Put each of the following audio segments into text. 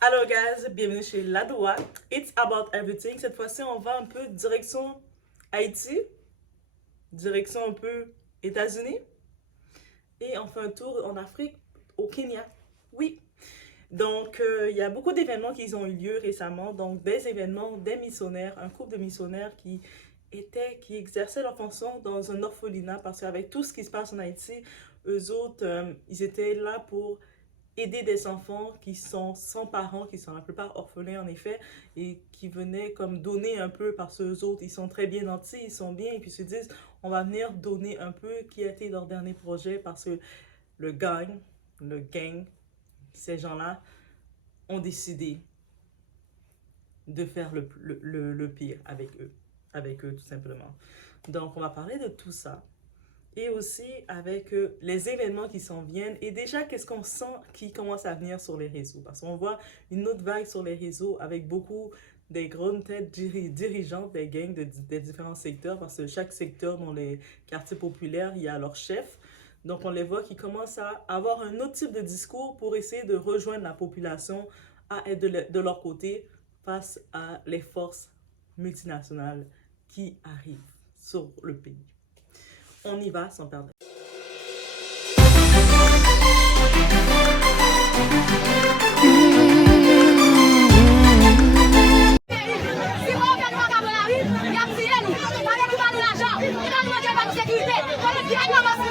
Alors guys, bienvenue chez Ladoa. It's about everything. Cette fois-ci, on va un peu direction Haïti, direction un peu États-Unis et on fait un tour en Afrique, au Kenya. Oui. Donc, il y a beaucoup d'événements qui ont eu lieu récemment. Donc, des événements, des missionnaires, un couple de missionnaires qui exerçaient leur fonction dans un orphelinat parce qu'avec tout ce qui se passe en Haïti, eux autres, ils étaient là pour aider des enfants qui sont sans parents, qui sont la plupart orphelins en effet, et qui venaient comme donner un peu parce que les autres, ils sont très bien nantis, ils sont bien, et puis se disent, on va venir donner un peu, qui a été leur dernier projet, parce que le gang, le gang, ces gens-là ont décidé de faire le pire avec eux tout simplement. Donc on va parler de tout ça et aussi avec les événements qui s'en viennent et déjà qu'est-ce qu'on sent qui commence à venir sur les réseaux. Parce qu'on voit une autre vague sur les réseaux avec beaucoup des grandes têtes dirigeantes des gangs des différents secteurs parce que chaque secteur dans les quartiers populaires, il y a leur chef. Donc on les voit qui commencent à avoir un autre type de discours pour essayer de rejoindre la population à être de leur côté face à les forces multinationales qui arrivent sur le pays. On y va sans perdre.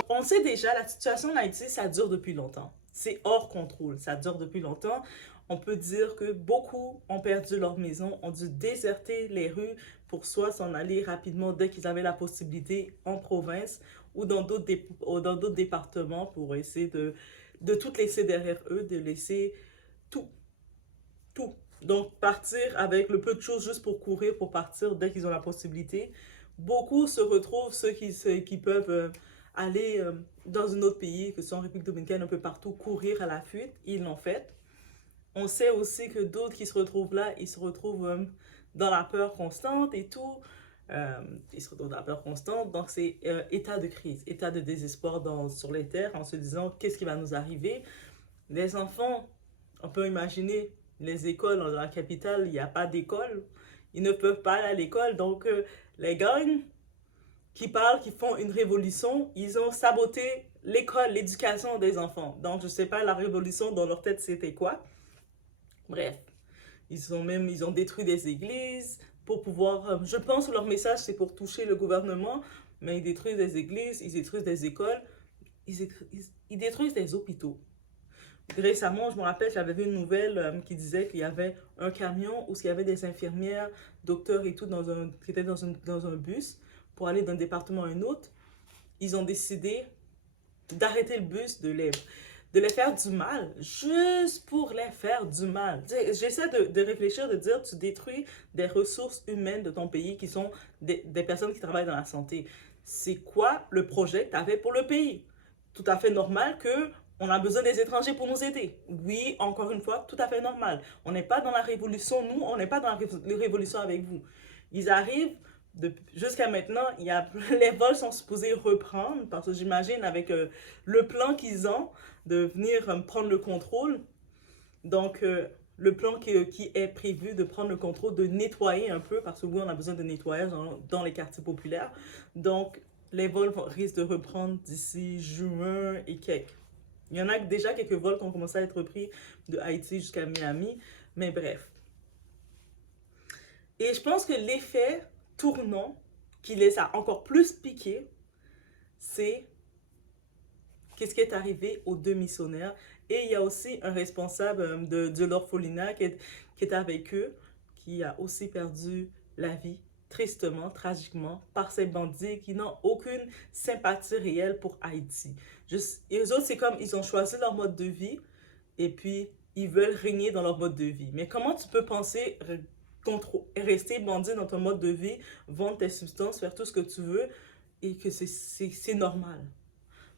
On sait déjà, la situation en Haïti, ça dure depuis longtemps. C'est hors contrôle, ça dure depuis longtemps. On peut dire que beaucoup ont perdu leur maison, ont dû déserter les rues pour soit s'en aller rapidement dès qu'ils avaient la possibilité en province ou dans d'autres départements pour essayer de tout laisser derrière eux, de laisser tout, tout. Donc partir avec le peu de choses juste pour courir, pour partir dès qu'ils ont la possibilité. Beaucoup se retrouvent, ceux qui peuvent aller dans un autre pays, que ce soit en République dominicaine, un peu partout, courir à la fuite. Ils l'ont fait. On sait aussi que d'autres qui se retrouvent là, ils se retrouvent dans la peur constante et tout. Ils se retrouvent dans la peur constante. Donc, c'est état de crise, état de désespoir sur les terres en se disant qu'est-ce qui va nous arriver. Les enfants, on peut imaginer les écoles dans la capitale, il n'y a pas d'école. Ils ne peuvent pas aller à l'école. Donc, les gangs qui parlent, qui font une révolution, ils ont saboté l'école, l'éducation des enfants. Donc, je ne sais pas la révolution dans leur tête, c'était quoi. Bref, ils ont détruit des églises pour pouvoir, je pense que leur message c'est pour toucher le gouvernement, mais ils détruisent des églises, ils détruisent des écoles, ils détruisent des hôpitaux. Récemment, je me rappelle, j'avais vu une nouvelle qui disait qu'il y avait un camion où il y avait des infirmières, docteurs et tout qui étaient dans un bus pour aller d'un département à un autre. Ils ont décidé d'arrêter le bus, de les faire du mal, juste pour les faire du mal. J'essaie de réfléchir, de dire, tu détruis des ressources humaines de ton pays qui sont des personnes qui travaillent dans la santé. C'est quoi le projet que tu avais pour le pays? Tout à fait normal que on a besoin des étrangers pour nous aider. Oui, encore une fois, tout à fait normal. On n'est pas dans la révolution, nous, on n'est pas dans la révolution avec vous. Ils arrivent, jusqu'à maintenant, les vols sont supposés reprendre parce que j'imagine avec le plan qu'ils ont de venir prendre le contrôle. Donc, le plan qui est prévu de prendre le contrôle, de nettoyer un peu, parce que oui, on a besoin de nettoyage dans les quartiers populaires. Donc, les vols risquent de reprendre d'ici juin et quelques. Il y en a déjà quelques vols qui ont commencé à être repris de Haïti jusqu'à Miami, mais bref. Et je pense que l'effet tournant qui les a encore plus piqués, c'est qu'est-ce qui est arrivé aux deux missionnaires. Et il y a aussi un responsable de l'orphelinat qui est avec eux, qui a aussi perdu la vie, tristement, tragiquement, par ces bandits qui n'ont aucune sympathie réelle pour Haïti. Et eux autres, c'est comme ils ont choisi leur mode de vie et puis ils veulent régner dans leur mode de vie. Mais comment tu peux penser rester bandit dans ton mode de vie, vendre tes substances, faire tout ce que tu veux et que c'est normal?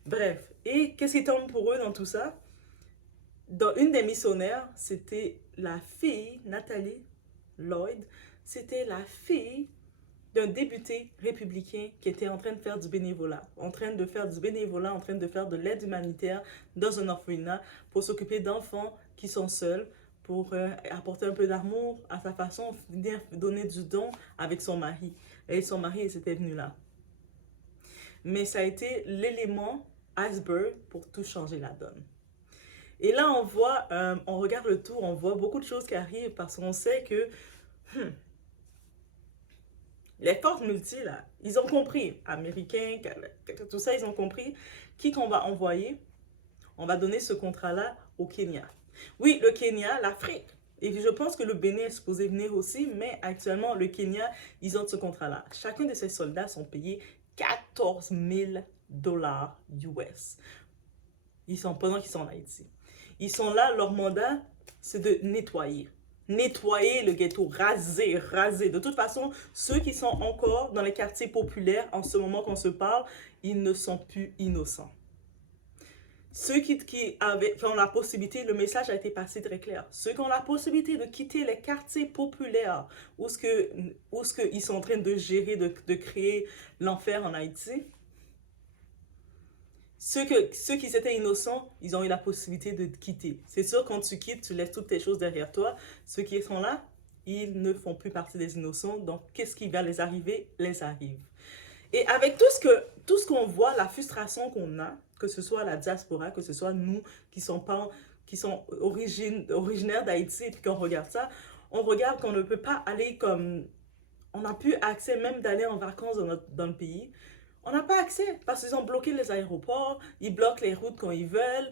Bref, et qu'est-ce qui tombe pour eux dans tout ça? Dans une des missionnaires, c'était la fille, Nathalie Lloyd, c'était la fille d'un député républicain qui était en train de faire du bénévolat, en train de faire de l'aide humanitaire dans un orphelinat pour s'occuper d'enfants qui sont seuls, pour apporter un peu d'amour à sa façon, venir donner du don avec son mari. Et son mari, ils étaient venus là. Mais ça a été l'élément iceberg pour tout changer la donne. Et là, on voit, on regarde le tout, on voit beaucoup de choses qui arrivent parce qu'on sait que les forces multi, là, ils ont compris, Américains, tout ça, ils ont compris qui qu'on va envoyer. On va donner ce contrat-là au Kenya. Oui, le Kenya, l'Afrique. Et je pense que le Bénin est supposé venir aussi, mais actuellement, le Kenya, ils ont ce contrat-là. Chacun de ces soldats sont payés 14 000 $ US. Pendant qu'ils sont en Haïti. Ils sont là, leur mandat, c'est de nettoyer. Nettoyer le ghetto, raser, raser. De toute façon, ceux qui sont encore dans les quartiers populaires, en ce moment qu'on se parle, ils ne sont plus innocents. Ceux qui ont la possibilité, le message a été passé très clair. Ceux qui ont la possibilité de quitter les quartiers populaires où ils sont en train de gérer, de créer l'enfer en Haïti, ceux qui étaient innocents, ils ont eu la possibilité de quitter. C'est sûr, quand tu quittes, tu laisses toutes tes choses derrière toi. Ceux qui sont là, ils ne font plus partie des innocents. Donc, qu'est-ce qui va les arriver? Les arrive. Et avec tout ce qu'on voit, la frustration qu'on a, que ce soit la diaspora, que ce soit nous qui sont originaires d'Haïti et puis qu'on regarde ça, on regarde qu'on ne peut pas aller comme... On n'a plus accès même d'aller en vacances dans le pays. On n'a pas accès parce qu'ils ont bloqué les aéroports, ils bloquent les routes quand ils veulent.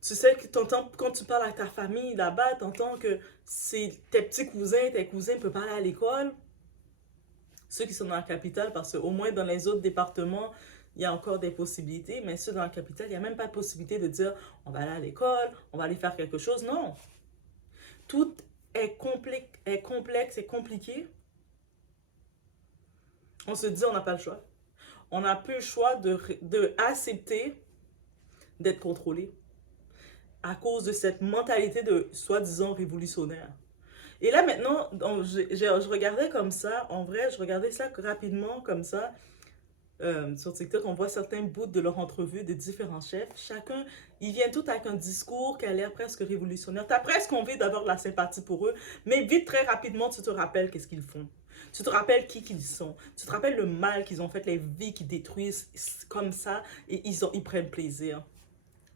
Tu sais que quand tu parles à ta famille là-bas, tu entends que tes petits cousins, tes cousins peuvent pas aller à l'école. Ceux qui sont dans la capitale, parce qu'au moins dans les autres départements, il y a encore des possibilités, mais ceux dans la capitale, il n'y a même pas de possibilité de dire on va aller à l'école, on va aller faire quelque chose. Non. Tout est complexe et compliqué. On se dit on n'a pas le choix. On n'a plus le choix de accepter d'être contrôlé à cause de cette mentalité de soi-disant révolutionnaire. Et là maintenant, je regardais comme ça, en vrai, je regardais ça rapidement comme ça. Sur TikTok, on voit certains bouts de leur entrevue de différents chefs. Chacun, ils viennent tous avec un discours qui a l'air presque révolutionnaire. Tu as presque envie d'avoir de la sympathie pour eux, mais vite, très rapidement, tu te rappelles qu'est-ce qu'ils font. Tu te rappelles qui qu'ils sont. Tu te rappelles le mal qu'ils ont fait, les vies qu'ils détruisent comme ça, et ils prennent plaisir.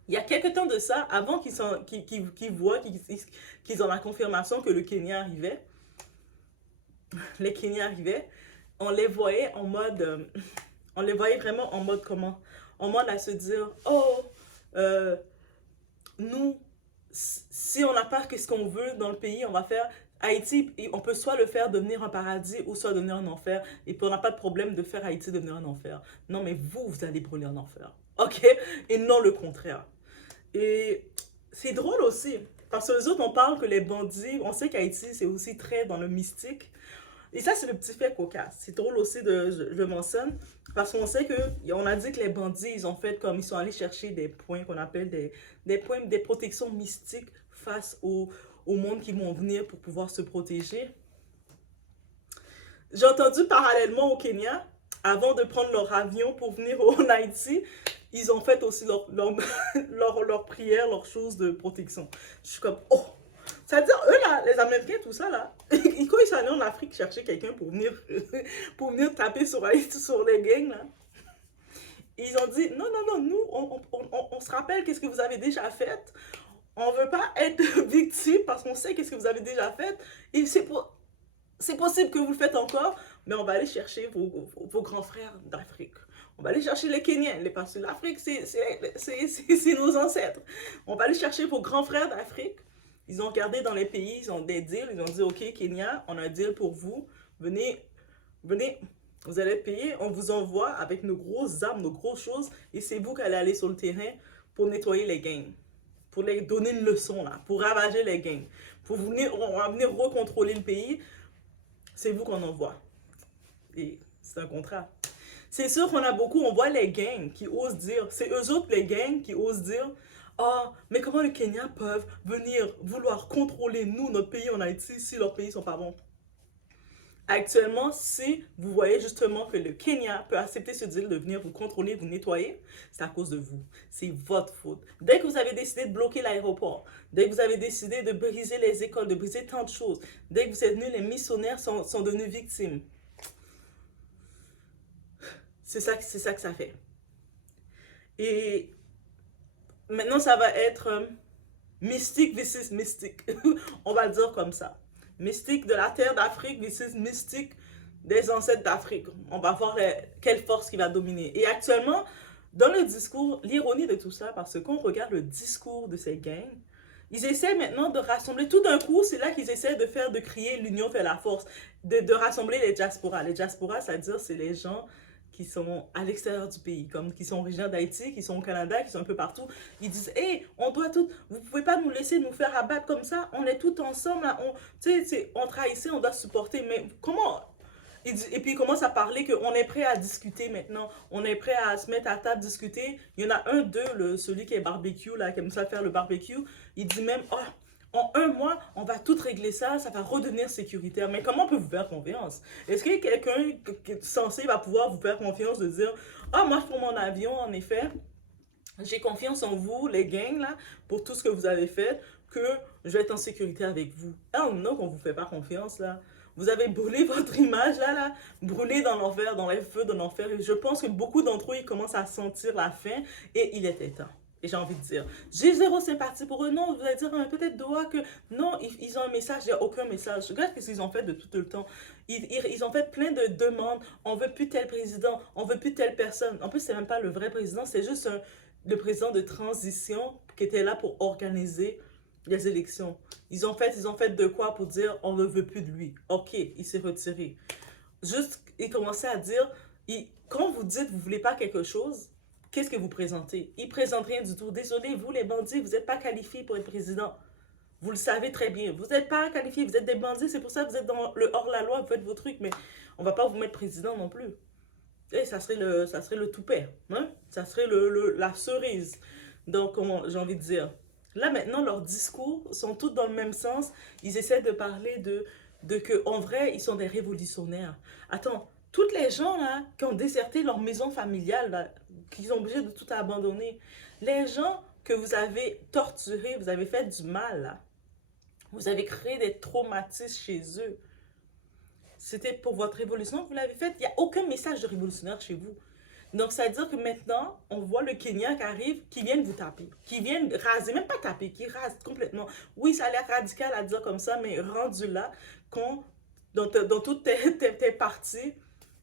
Il y a quelques temps de ça, avant qu'ils voient, qu'ils ont la confirmation que le Kenya arrivait, les Kenyans arrivaient, on les voyait en mode... on les voyait vraiment en mode comment? En mode à se dire, oh, nous, si on n'a pas ce qu'on veut dans le pays, on va faire Haïti, on peut soit le faire devenir un paradis ou soit devenir un enfer. Et puis on n'a pas de problème de faire Haïti devenir un enfer. Non, mais vous allez brûler en enfer. OK? Et non le contraire. Et c'est drôle aussi. Parce que les autres, on parle que les bandits, on sait qu'Haïti, c'est aussi très dans le mystique. Et ça, c'est le petit fait cocasse. C'est drôle aussi je le mentionne, parce qu'on sait on a dit que les bandits, ils ont fait comme, ils sont allés chercher des points qu'on appelle des points, des protections mystiques face au monde qui vont venir pour pouvoir se protéger. J'ai entendu parallèlement au Kenya, avant de prendre leur avion pour venir en Haïti, ils ont fait aussi leur prière, leurs choses de protection. Je suis comme, oh! C'est-à-dire, eux, là, les Américains, tout ça, là, quand ils sont allés en Afrique chercher quelqu'un pour venir taper sur les gangs, là, ils ont dit, non, non, non, nous, on se rappelle qu'est-ce que vous avez déjà fait. On ne veut pas être victime parce qu'on sait qu'est-ce que vous avez déjà fait. Et c'est possible que vous le faites encore, mais on va aller chercher vos grands frères d'Afrique. On va aller chercher les Kenyans, parce que l'Afrique, c'est nos ancêtres. On va aller chercher vos grands frères d'Afrique. Ils ont regardé dans les pays, ils ont des deals, ils ont dit, OK, Kenya, on a un deal pour vous. Venez, vous allez payer, on vous envoie avec nos grosses armes, nos grosses choses, et c'est vous qui allez aller sur le terrain pour nettoyer les gangs, pour les donner une leçon, là, pour ravager les gangs, on va venir recontrôler le pays, c'est vous qu'on envoie. Et c'est un contrat. C'est sûr qu'on a beaucoup, on voit les gangs qui osent dire, c'est eux autres les gangs qui osent dire, ah, mais comment les Kenyans peuvent venir vouloir contrôler nous, notre pays en Haïti, si leurs pays sont pas bons? Actuellement, si vous voyez justement que le Kenya peut accepter ce deal de venir vous contrôler, vous nettoyer, c'est à cause de vous. C'est votre faute. Dès que vous avez décidé de bloquer l'aéroport, dès que vous avez décidé de briser les écoles, de briser tant de choses, dès que vous êtes venus, les missionnaires sont devenus victimes. C'est ça que ça fait. Et maintenant, ça va être mystique versus mystique. On va le dire comme ça. Mystique de la terre d'Afrique versus mystique des ancêtres d'Afrique. On va voir quelle force qui va dominer. Et actuellement, dans le discours, l'ironie de tout ça, parce qu'on regarde le discours de ces gangs, ils essaient maintenant de rassembler, tout d'un coup, c'est là qu'ils essaient de crier l'union fait la force, de rassembler les diasporas. Les diasporas, c'est-à-dire, c'est les gens qui sont à l'extérieur du pays, comme qui sont originaires d'Haïti, qui sont au Canada, qui sont un peu partout. Ils disent, hey, on doit tout, vous pouvez pas nous laisser nous faire abattre comme ça, on est tous ensemble, là, on trahissait, on doit supporter, mais comment? Et puis il commence à parler qu'on est prêt à discuter maintenant, on est prêt à se mettre à table, discuter. Il y en a un d'eux, celui qui est barbecue, là, qui aime ça faire le barbecue, il dit même, oh, en un mois, on va tout régler ça, ça va redevenir sécuritaire. Mais comment on peut vous faire confiance? Est-ce que quelqu'un censé va pouvoir vous faire confiance de dire, ah, moi, je prends mon avion, en effet, j'ai confiance en vous, les gangs, là, pour tout ce que vous avez fait, que je vais être en sécurité avec vous. Ah non, qu'on vous fait pas confiance, là. Vous avez brûlé votre image, là, brûlé dans l'enfer, dans les feux de l'enfer. Et je pense que beaucoup d'entre eux, ils commencent à sentir la faim, et il était temps. Et j'ai envie de dire, j'ai zéro sympathie pour eux. Non, vous allez dire, peut-être doigt que non, ils ont un message, il n'y a aucun message. Regarde ce qu'ils ont fait de tout le temps. Ils ont fait plein de demandes. On veut plus tel président, on veut plus telle personne. En plus, c'est même pas le vrai président, c'est juste le président de transition qui était là pour organiser les élections. Ils ont fait de quoi pour dire, on ne veut plus de lui. Ok, il s'est retiré. Juste, ils commençaient à dire, quand vous dites vous voulez pas quelque chose, qu'est-ce que vous présentez? Ils présentent rien du tout. Désolé, vous les bandits, vous n'êtes pas qualifiés pour être président. Vous le savez très bien. Vous n'êtes pas qualifiés, vous êtes des bandits, c'est pour ça que vous êtes dans le hors-la-loi, vous faites vos trucs, mais on va pas vous mettre président non plus. Et ça serait le toupet, hein? Ça serait la cerise. Donc, j'ai envie de dire. Là, maintenant, leurs discours sont tous dans le même sens. Ils essaient de parler de que, en vrai, ils sont des révolutionnaires. Attends, toutes les gens, là, qui ont déserté leur maison familiale, là, qui sont obligés de tout abandonner, les gens que vous avez torturés, vous avez fait du mal, là, vous avez créé des traumatismes chez eux. C'était pour votre révolution que vous l'avez faite. Il n'y a aucun message de révolutionnaire chez vous. Donc, ça veut dire que maintenant, on voit le Kenya qui arrive, qui vient vous taper, qui vient raser, même pas taper, qui rase complètement. Oui, ça a l'air radical à dire comme ça, mais rendu là, quand dans toutes tes parties,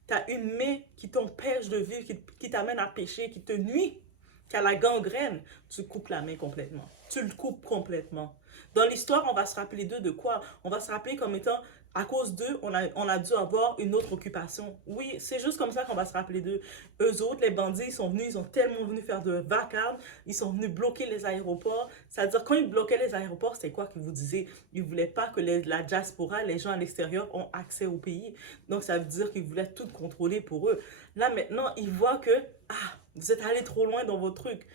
tu as une main qui t'empêche de vivre, qui t'amène à pécher, qui te nuit, qui a la gangrène, tu coupes la main complètement. Tu le coupes complètement. Dans l'histoire, on va se rappeler d'eux de quoi? On va se rappeler comme étant, à cause d'eux, on a dû avoir une autre occupation. Oui, c'est juste comme ça qu'on va se rappeler d'eux. Eux autres, les bandits, ils sont venus, ils ont tellement venu faire de vacarme, ils sont venus bloquer les aéroports. C'est-à-dire, quand ils bloquaient les aéroports, c'était quoi qu'ils vous disaient? Ils ne voulaient pas que la diaspora, les gens à l'extérieur, ont accès au pays. Donc, ça veut dire qu'ils voulaient tout contrôler pour eux. Là, maintenant, ils voient que, vous êtes allé trop loin dans vos trucs.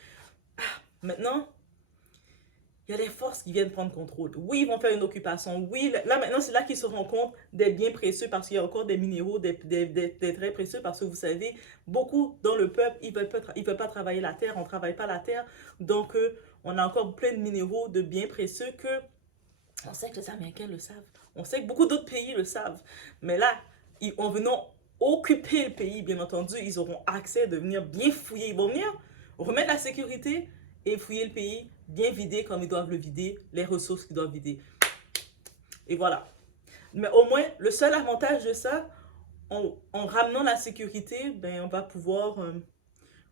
Maintenant, il y a des forces qui viennent prendre contrôle. Oui, ils vont faire une occupation. Oui, là maintenant, c'est là qu'ils se rendent compte des biens précieux parce qu'il y a encore des minéraux, des très précieux parce que vous savez, beaucoup dans le peuple, ils ne veulent pas travailler la terre, on ne travaille pas la terre. Donc, on a encore plein de minéraux, de biens précieux que on sait que les Américains le savent. On sait que beaucoup d'autres pays le savent. Mais là, en venant occuper le pays, bien entendu, ils auront accès de venir bien fouiller. Ils vont venir remettre la sécurité et fouiller le pays, bien vider comme ils doivent le vider, les ressources qu'ils doivent vider. Et voilà. Mais au moins, le seul avantage de ça, en ramenant la sécurité, ben, on va pouvoir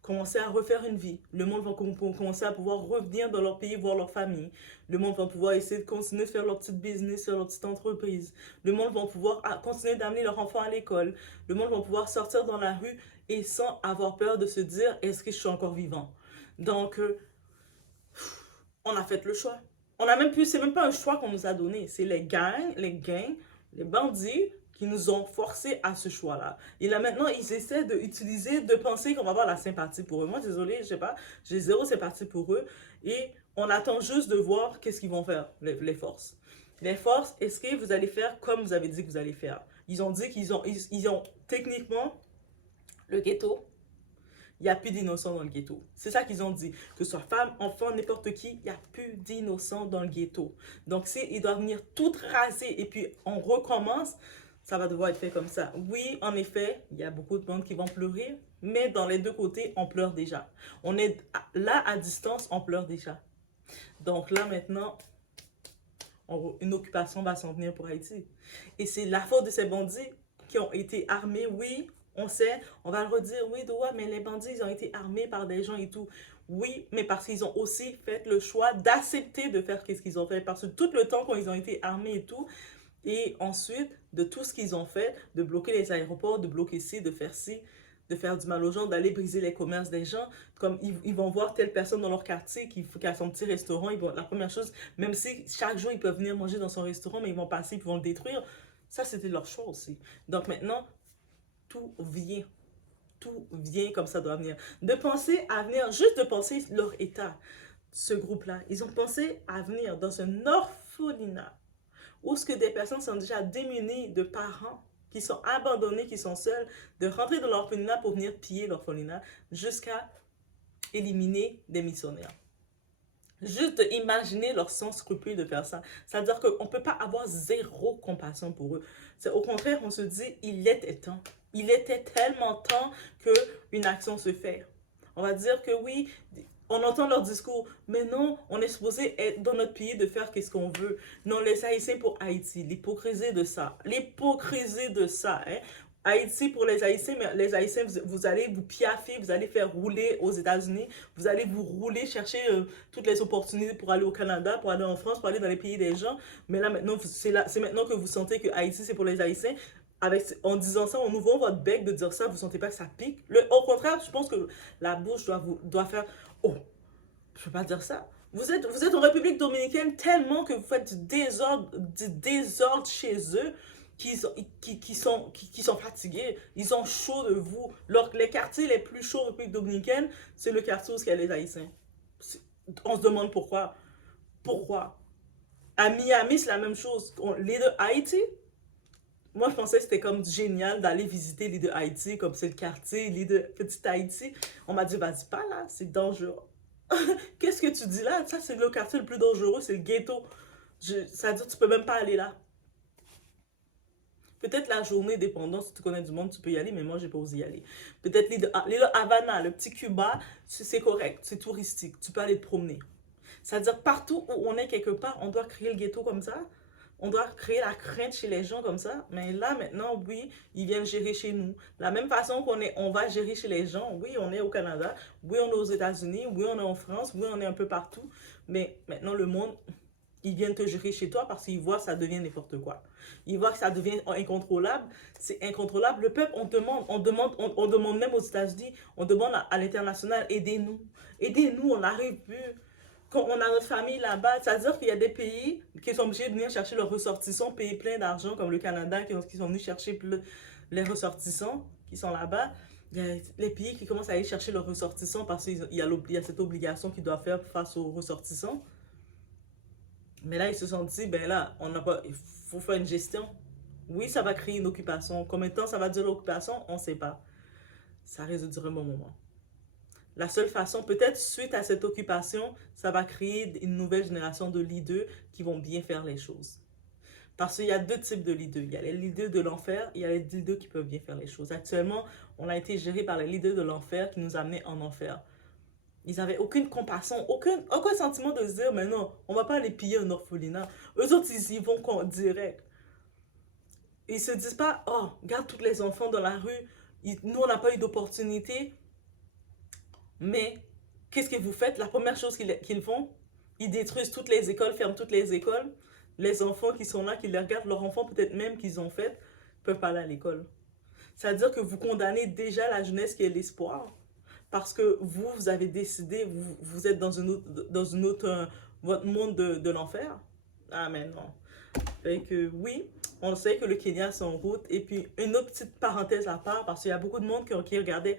commencer à refaire une vie. Le monde va commencer à pouvoir revenir dans leur pays, voir leur famille. Le monde va pouvoir essayer de continuer de faire leur petite business, faire leur petite entreprise. Le monde va pouvoir continuer d'amener leurs enfants à l'école. Le monde va pouvoir sortir dans la rue et sans avoir peur de se dire, est-ce que je suis encore vivant? Donc, on a fait le choix. On a même plus, c'est même pas un choix qu'on nous a donné. C'est les gangs, les bandits qui nous ont forcés à ce choix-là. Et là, maintenant, ils essaient de penser qu'on va avoir la sympathie pour eux. Moi, désolé, je sais pas, j'ai zéro sympathie pour eux. Et on attend juste de voir qu'est-ce qu'ils vont faire, les forces. Les forces, est-ce que vous allez faire comme vous avez dit que vous allez faire? Ils ont dit ils ont techniquement le ghetto. Il n'y a plus d'innocents dans le ghetto. C'est ça qu'ils ont dit. Que ce soit femme, enfant, n'importe qui, il n'y a plus d'innocents dans le ghetto. Donc, s'ils doivent venir tout raser et puis on recommence, ça va devoir être fait comme ça. Oui, en effet, il y a beaucoup de monde qui vont pleurer, mais dans les deux côtés, on pleure déjà. On est là à distance, on pleure déjà. Donc là, maintenant, une occupation va s'en venir pour Haïti. Et c'est la faute de ces bandits qui ont été armés, oui, on sait, on va le redire, oui, Doua, mais les bandits, ils ont été armés par des gens et tout. Oui, mais parce qu'ils ont aussi fait le choix d'accepter de faire ce qu'ils ont fait. Parce que tout le temps, quand ils ont été armés et tout, et ensuite, de tout ce qu'ils ont fait, de bloquer les aéroports, de bloquer ci, de faire du mal aux gens, d'aller briser les commerces des gens. Comme ils vont voir telle personne dans leur quartier qui a son petit restaurant, la première chose, même si chaque jour ils peuvent venir manger dans son restaurant, mais ils vont passer, ils vont le détruire. Ça, c'était leur choix aussi. Donc maintenant, tout vient. Tout vient comme ça doit venir. De penser à venir, juste de penser leur état, ce groupe-là, ils ont pensé à venir dans un orphelinat où ce que des personnes sont déjà démunies de parents, qui sont abandonnés, qui sont seuls, de rentrer dans l'orphelinat pour venir piller l'orphelinat jusqu'à éliminer des missionnaires. Juste imaginer leur sans scrupule de faire ça. C'est-à-dire qu'on ne peut pas avoir zéro compassion pour eux. C'est au contraire, on se dit, il était temps. Il était tellement temps qu'une action se fait. On va dire que oui, on entend leur discours, mais non, on est supposé être dans notre pays de faire ce qu'on veut. Non, les Haïtiens pour Haïti, l'hypocrisie de ça. L'hypocrisie de ça, hein. Haïti pour les Haïtiens, mais les Haïtiens, vous allez vous piaffer, vous allez faire rouler aux États-Unis, vous allez vous rouler, chercher toutes les opportunités pour aller au Canada, pour aller en France, pour aller dans les pays des gens. Mais là, maintenant, c'est maintenant que vous sentez que Haïti, c'est pour les Haïtiens. En disant ça, en ouvrant votre bec de dire ça, vous ne sentez pas que ça pique. Au contraire, je pense que la bouche doit faire « Oh, je ne peux pas dire ça ». Vous êtes en République dominicaine tellement que vous faites du désordre chez eux qui sont fatigués. Ils ont chaud de vous. Les quartiers les plus chauds en République dominicaine, c'est le quartier où il y a les Haïtiens. On se demande pourquoi. Pourquoi? À Miami, c'est la même chose. Les deux Haïti, moi, je pensais que c'était comme génial d'aller visiter l'île de Haïti, comme c'est le quartier, l'île de Petite Haïti. On m'a dit, vas-y pas là, c'est dangereux. Qu'est-ce que tu dis là? Ça, c'est le quartier le plus dangereux, c'est le ghetto. Ça veut dire que tu peux même pas aller là. Peut-être la journée, dépendant, si tu connais du monde, tu peux y aller, mais moi, j'ai pas osé y aller. Peut-être l'île de Havana, le petit Cuba, c'est correct, c'est touristique, tu peux aller te promener. C'est-à-dire, partout où on est quelque part, on doit créer le ghetto comme ça. On doit créer la crainte chez les gens comme ça. Mais là, maintenant, oui, ils viennent gérer chez nous. La même façon on va gérer chez les gens. Oui, on est au Canada. Oui, on est aux États-Unis. Oui, on est en France. Oui, on est un peu partout. Mais maintenant, le monde, ils viennent te gérer chez toi parce qu'ils voient que ça devient n'importe quoi. Ils voient que ça devient incontrôlable. C'est incontrôlable. Le peuple, on demande même aux États-Unis, on demande à l'international, aidez-nous. Aidez-nous, on n'arrive plus. Quand on a notre famille là-bas, c'est-à-dire qu'il y a des pays qui sont obligés de venir chercher leurs ressortissants, payer plein d'argent, comme le Canada, qui sont venus chercher les ressortissants qui sont là-bas. Il y a les pays qui commencent à aller chercher leurs ressortissants parce qu'il y a cette obligation qu'ils doivent faire face aux ressortissants. Mais là, ils se sont dit, ben là, il faut faire une gestion. Oui, ça va créer une occupation. Combien de temps ça va durer l'occupation? On ne sait pas. Ça risque de durer un bon moment. La seule façon, peut-être suite à cette occupation, ça va créer une nouvelle génération de leaders qui vont bien faire les choses. Parce qu'il y a deux types de leaders. Il y a les leaders de l'enfer, il y a les leaders qui peuvent bien faire les choses. Actuellement, on a été géré par les leaders de l'enfer qui nous amenaient en enfer. Ils n'avaient aucune compassion, aucun sentiment de se dire, mais non, on ne va pas les piller un orphelinat. Eux autres, ils y vont direct. Ils ne se disent pas, oh, regarde tous les enfants dans la rue, nous, on n'a pas eu d'opportunité. Mais qu'est-ce que vous faites? La première chose qu'ils font, ils détruisent toutes les écoles, ferment toutes les écoles. Les enfants qui sont là, qui les regardent, leurs enfants peut-être même qu'ils ont fait, ne peuvent pas aller à l'école. C'est-à-dire que vous condamnez déjà la jeunesse qui est l'espoir. Parce que vous avez décidé, vous êtes dans une autre votre monde de l'enfer. Ah mais non. Fait que oui, on sait que le Kenya c'est en route. Et puis une autre petite parenthèse à part, parce qu'il y a beaucoup de monde qui regardait.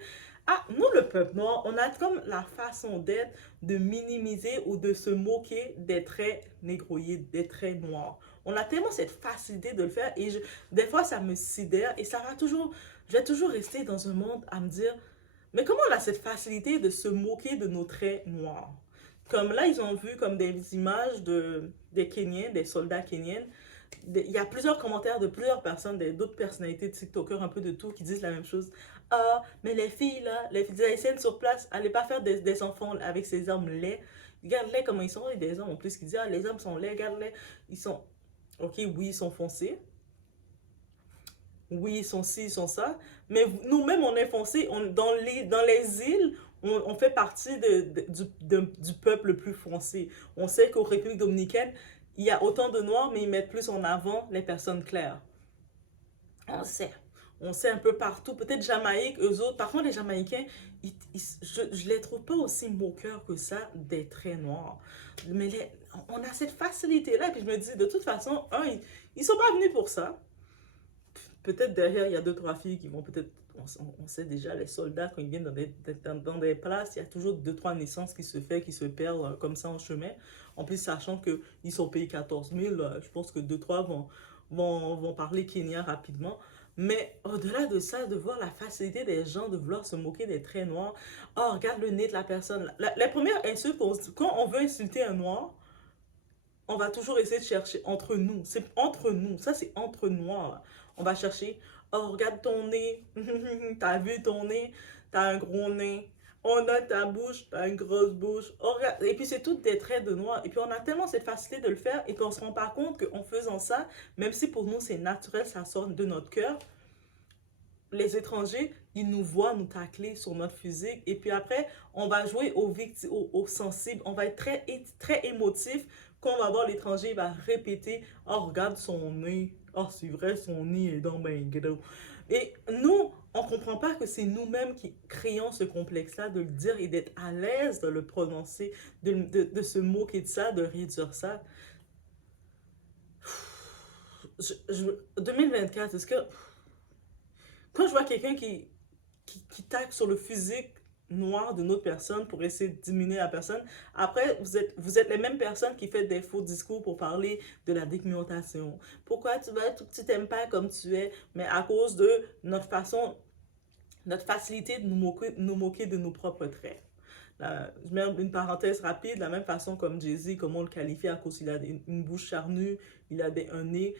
Ah, nous le peuple noir, on a comme la façon d'être de minimiser ou de se moquer des traits négroïdes, des traits noirs. On a tellement cette facilité de le faire et des fois, ça me sidère et je vais toujours rester dans un monde à me dire, mais comment on a cette facilité de se moquer de nos traits noirs? Comme là, ils ont vu comme des images des Kenyans, des soldats kenyans. Il y a plusieurs commentaires de plusieurs personnes, d'autres personnalités de TikTokers, un peu de tout, qui disent la même chose. Ah, mais les filles, là, les filles haïtiennes sur place, allez pas faire des enfants avec ces hommes laids. Regarde-les comment ils sont, et des hommes en plus qui disent, ah, les hommes sont laids, regarde-les. Ils sont, ok, oui, ils sont foncés. Oui, ils sont ci, ils sont ça. Mais nous-mêmes, on est foncés. Dans les îles, on fait partie du peuple le plus foncé. On sait qu'au République dominicaine, il y a autant de noirs, mais ils mettent plus en avant les personnes claires. On sait. On sait un peu partout. Peut-être Jamaïque, eux autres. Par contre, les Jamaïcains, je les trouve pas aussi moqueurs que ça des traits noirs. Mais on a cette facilité-là. Puis je me dis, de toute façon, ils sont pas venus pour ça. Peut-être derrière, il y a deux, trois filles qui vont peut-être. On sait déjà, les soldats, quand ils viennent dans des places, il y a toujours deux, trois naissances qui se perdent comme ça en chemin. En plus, sachant qu'ils sont payés 14 000, je pense que deux, trois vont parler Kenya rapidement. Mais au-delà de ça, de voir la facilité des gens de vouloir se moquer des traits noirs. Oh, regarde le nez de la personne. La première insulte, quand on veut insulter un noir, on va toujours essayer de chercher entre nous. C'est entre nous. Ça, c'est entre noirs. On va chercher. Oh, regarde ton nez. T'as vu ton nez? T'as un gros nez. On a ta bouche. T'as une grosse bouche. Oh, regarde. Et puis, c'est tout des traits de noir. Et puis, on a tellement cette facilité de le faire et qu'on se rend pas compte qu'en faisant ça, même si pour nous, c'est naturel, ça sort de notre cœur, les étrangers, ils nous voient nous tacler sur notre physique. Et puis après, on va jouer aux sensibles. On va être très émotif. Quand on va voir l'étranger, il va répéter, oh, regarde son nez. Oh, c'est vrai, son nez est dans ben gros. Et nous, on ne comprend pas que c'est nous-mêmes qui créons ce complexe-là de le dire et d'être à l'aise de le prononcer, de se moquer de ça, de réduire ça. 2024, est-ce que quand je vois quelqu'un qui tape sur le physique noir d'une autre personne pour essayer de diminuer la personne, après, vous êtes les mêmes personnes qui font des faux discours pour parler de la dépigmentation. Pourquoi tu t'aimes pas comme tu es, mais à cause de notre facilité de nous moquer de nos propres traits. Je mets une parenthèse rapide, de la même façon comme Jay-Z, comment on le qualifie à cause qu'il a une bouche charnue, il a un nez,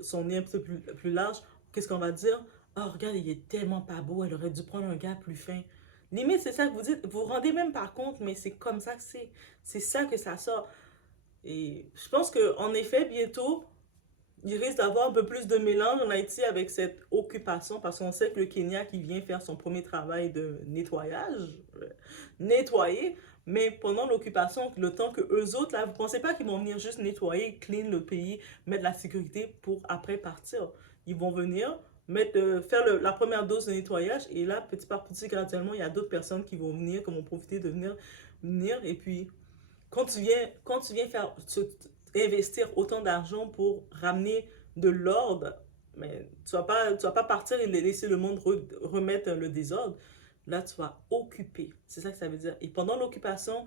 son nez un peu plus large. Qu'est-ce qu'on va dire? Oh, regarde, il est tellement pas beau, elle aurait dû prendre un gars plus fin. Limite, c'est ça que vous dites. Vous vous rendez même pas compte, mais c'est comme ça que c'est. C'est ça que ça sort. Et je pense qu'en effet, bientôt, il risque d'avoir un peu plus de mélange en Haïti avec cette occupation, parce qu'on sait que le Kenya qui vient faire son premier travail de nettoyage, nettoyer, mais pendant l'occupation, le temps que eux autres, là, vous pensez pas qu'ils vont venir juste nettoyer, clean le pays, mettre la sécurité pour après partir. Ils vont venir faire la première dose de nettoyage et là, petit par petit, graduellement, il y a d'autres personnes qui vont venir, qui vont profiter de venir et puis quand tu viens investir autant d'argent pour ramener de l'ordre, mais tu vas pas partir et laisser le monde remettre le désordre. Là, tu vas occuper. C'est ça que ça veut dire. Et pendant l'occupation,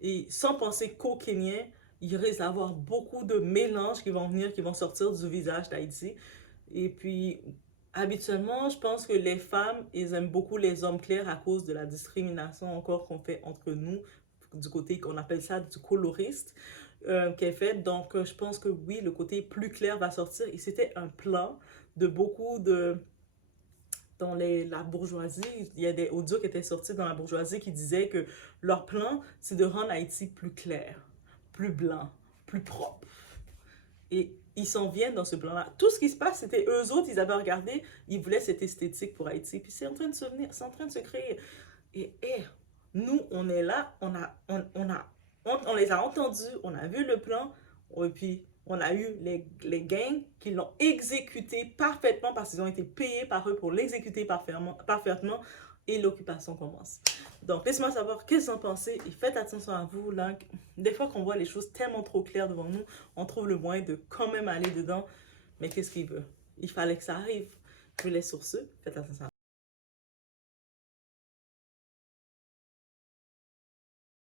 et sans penser qu'aux Kenyans, il risque d'avoir beaucoup de mélanges qui vont venir, qui vont sortir du visage d'Haïti. Et puis, habituellement, je pense que les femmes, ils aiment beaucoup les hommes clairs à cause de la discrimination encore qu'on fait entre nous, du côté qu'on appelle ça du coloriste, qui est fait. Donc, je pense que oui, le côté plus clair va sortir. Et c'était un plan de beaucoup de... Dans la bourgeoisie, il y a des audios qui étaient sortis dans la bourgeoisie qui disaient que leur plan, c'est de rendre Haïti plus clair, plus blanc, plus propre. Et ils s'en viennent dans ce plan-là. Tout ce qui se passe, c'était eux autres, ils avaient regardé, ils voulaient cette esthétique pour Haïti. Puis c'est en train de se venir, c'est en train de se créer. Et nous, on est là, on les a entendus, on a vu le plan, et puis on a eu les gangs qui l'ont exécuté parfaitement parce qu'ils ont été payés par eux pour l'exécuter parfaitement et l'occupation commence. Donc, laissez-moi savoir qu'est-ce que vous en pensez et faites attention à vous. Là, des fois qu'on voit les choses tellement trop claires devant nous, on trouve le moyen de quand même aller dedans. Mais qu'est-ce qu'il veut? Il fallait que ça arrive. Je vous laisse sur ce. Faites attention à vous.